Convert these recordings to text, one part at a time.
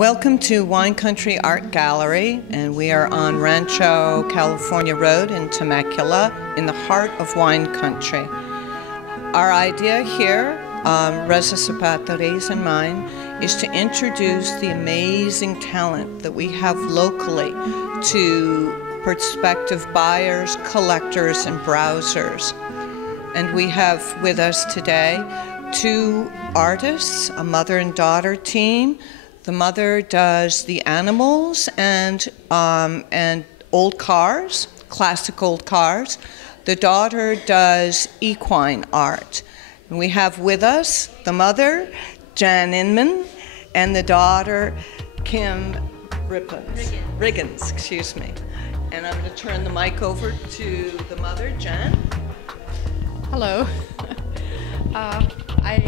Welcome to Wine Country Art Gallery, and we are on Rancho California Road in Temecula, in the heart of wine country. Our idea here, Reza Sepahdari's and mine, is to introduce the amazing talent that we have locally to prospective buyers, collectors, and browsers. And we have with us today two artists, a mother and daughter team. The mother does the animals and old cars, classic old cars. The daughter does equine art. And we have with us the mother, Jan Inman, and the daughter, Kim Riggins, excuse me. And I'm going to turn the mic over to the mother, Jan. Hello. I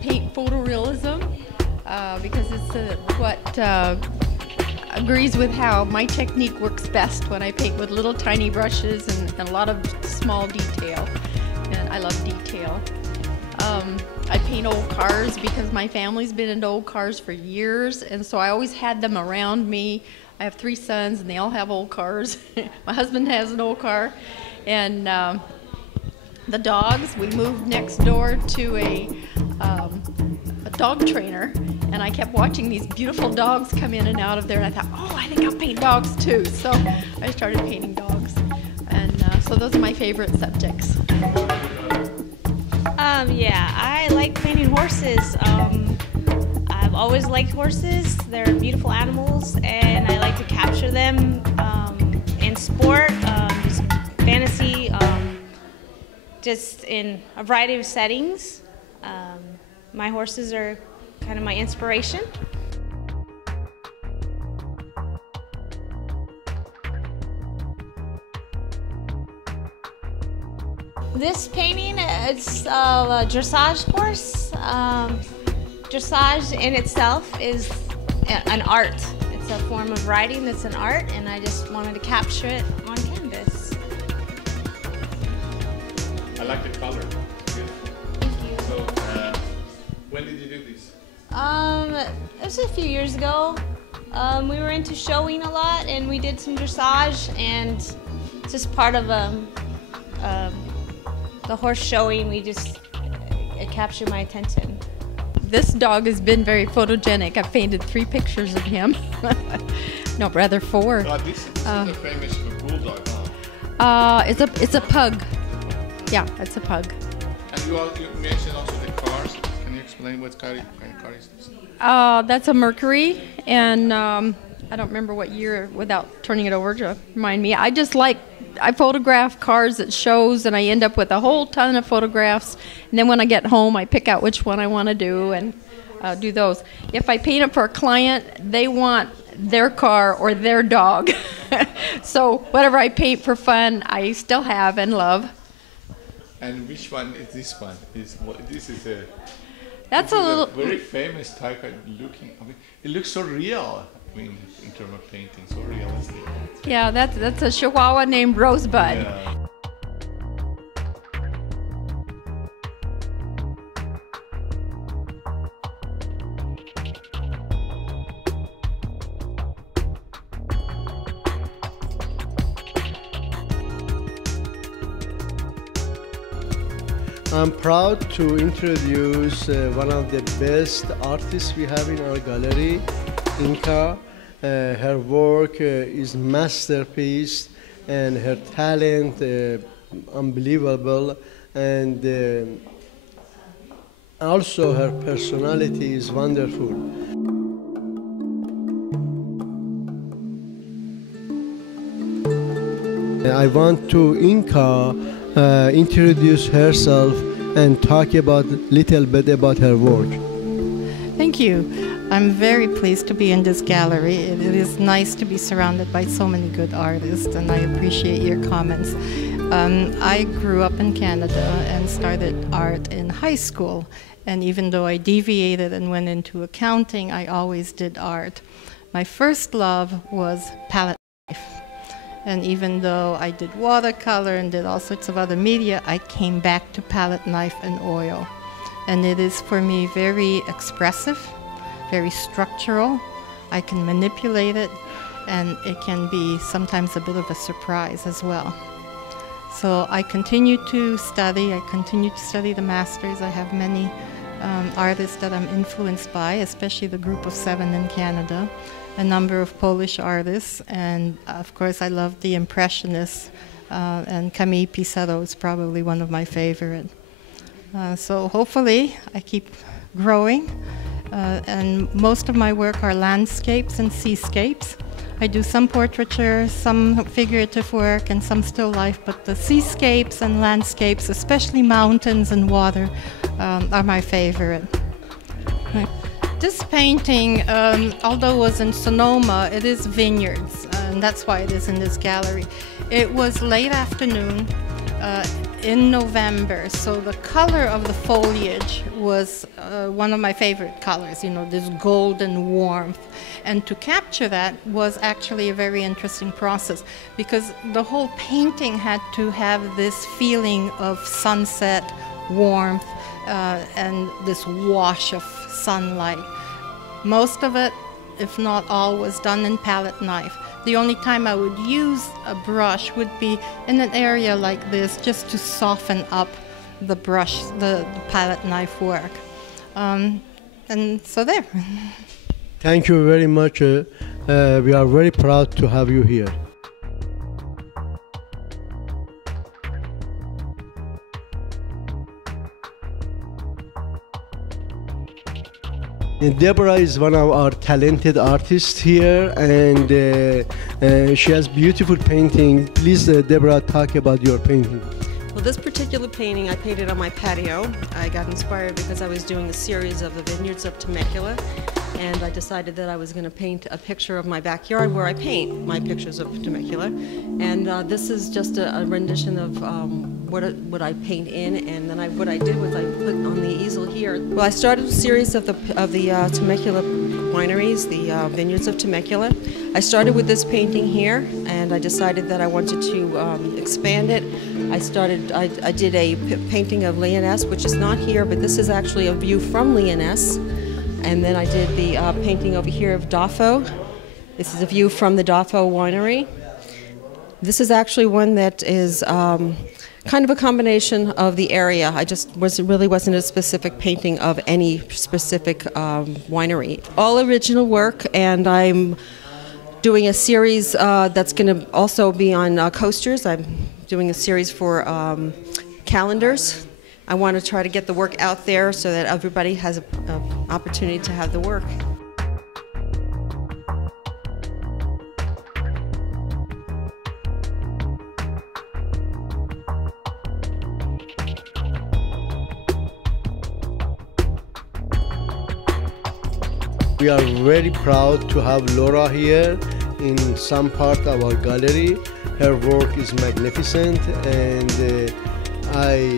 paint photorealism because it's what agrees with how my technique works best when I paint with little tiny brushes and a lot of small detail. And I love detail. I paint old cars because my family's been into old cars for years, and so I always had them around me. I have 3 sons, and they all have old cars. My husband has an old car. And the dogs, we moved next door to a dog trainer, and I kept watching these beautiful dogs come in and out of there, and I thought, oh, I think I'll paint dogs too. So I started painting dogs, and so those are my favorite subjects. Yeah, I like painting horses. I've always liked horses. They're beautiful animals, and I like to capture them in sport, just fantasy, just in a variety of settings. My horses are kind of my inspiration. This painting, it's a dressage horse. Dressage in itself is an art. It's a form of writing that's an art, and I just wanted to capture it on canvas. I like the color. Thank you. So, when did you do this? It was a few years ago. We were into showing a lot, and we did some dressage, and it's just part of the horse showing. It captured my attention. This dog has been very photogenic. I've painted 3 pictures of him. No, rather 4. This is a famous bulldog, huh? It's a pug. Yeah, it's a pug. And you mentioned also the cars. Can you explain what kind of car is this? That's a Mercury, and I don't remember what year without turning it over to remind me. I photograph cars at shows, and I end up with a whole ton of photographs. And then when I get home, I pick out which one I want to do and do those. If I paint it for a client, they want their car or their dog. So whatever I paint for fun, I still have and love. And which one is this one? This is a. That's this a little very famous type of looking. I mean, it looks so real. I mean, in terms of painting, so realistic. Yeah, that's a Chihuahua named Rosebud. Yeah. I'm proud to introduce one of the best artists we have in our gallery, Inka. Her work is masterpiece, and her talent unbelievable, and also her personality is wonderful. I want to Inka introduce herself and talk about little bit about her work. Thank you. I'm very pleased to be in this gallery. It is nice to be surrounded by so many good artists, and I appreciate your comments. I grew up in Canada and started art in high school, and even though I deviated and went into accounting, I always did art. My first love was palette knife. And even though I did watercolor and did all sorts of other media, I came back to palette knife and oil. And it is for me very expressive, very structural, I can manipulate it, and it can be sometimes a bit of a surprise as well. So I continue to study. I continue to study the masters. I have many artists that I'm influenced by, especially the group of 7 in Canada, a number of Polish artists, and of course I love the Impressionists, and Camille Pissarro is probably one of my favorite. So hopefully I keep growing, and most of my work are landscapes and seascapes. I do some portraiture, some figurative work, and some still life, but the seascapes and landscapes, especially mountains and water, are my favorite. This painting, although it was in Sonoma, it is vineyards, and that's why it is in this gallery. It was late afternoon in November, so the color of the foliage was one of my favorite colors, you know, this golden warmth. And to capture that was actually a very interesting process, because the whole painting had to have this feeling of sunset, warmth, and this wash of sunlight. Most of it, if not all, was done in palette knife. The only time I would use a brush would be in an area like this, just to soften up the brush, the palette knife work. And so there. Thank you very much. We are very proud to have you here. Deborah is one of our talented artists here, and she has beautiful painting. Please, Deborah, talk about your painting. Well, this particular painting I painted on my patio. I got inspired because I was doing a series of the vineyards of Temecula, and I decided that I was going to paint a picture of my backyard where I paint my pictures of Temecula. And this is just a rendition of what I paint in, and then what I did was I put on the easel here. Well, I started a series of the Temecula wineries, the vineyards of Temecula. I started with this painting here, and I decided that I wanted to expand it. I did a painting of Lyonesse, which is not here, but this is actually a view from Lyonesse. And then I did the painting over here of Dafo. This is a view from the Dafo winery. This is actually one that is kind of a combination of the area. I just really wasn't a specific painting of any specific winery. All original work, and I'm doing a series that's going to also be on coasters. I'm doing a series for calendars. I want to try to get the work out there so that everybody has an opportunity to have the work. We are very proud to have Laura here in some part of our gallery. Her work is magnificent, and I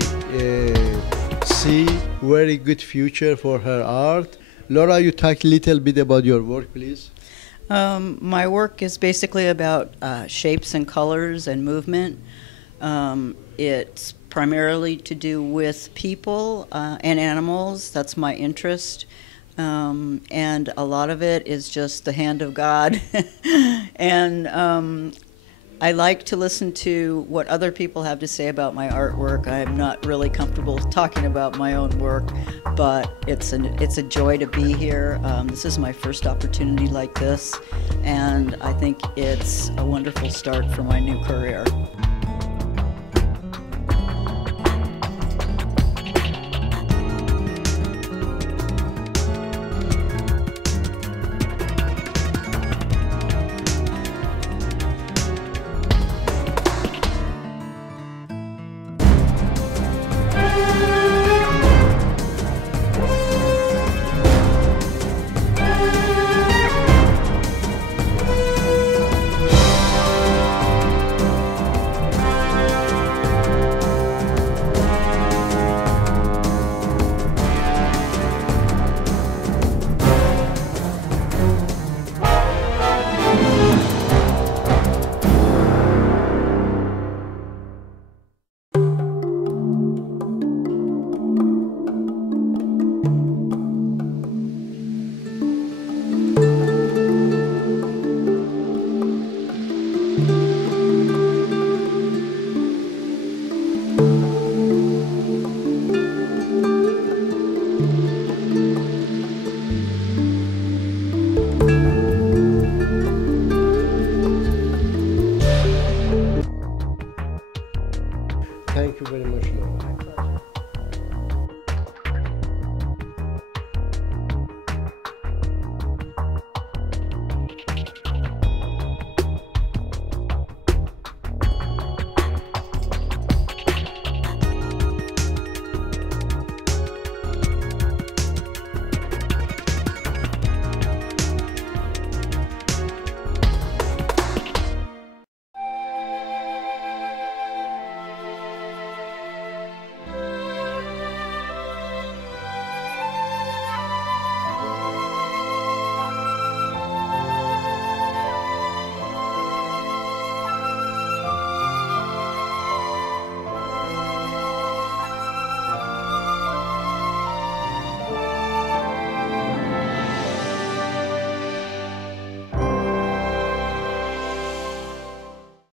see very good future for her art. Laura, you talk a little bit about your work, please. My work is basically about shapes and colors and movement. It's primarily to do with people and animals. That's my interest. And a lot of it is just the hand of God. And I like to listen to what other people have to say about my artwork. I'm not really comfortable talking about my own work, but it's a joy to be here. This is my first opportunity like this, and I think it's a wonderful start for my new career.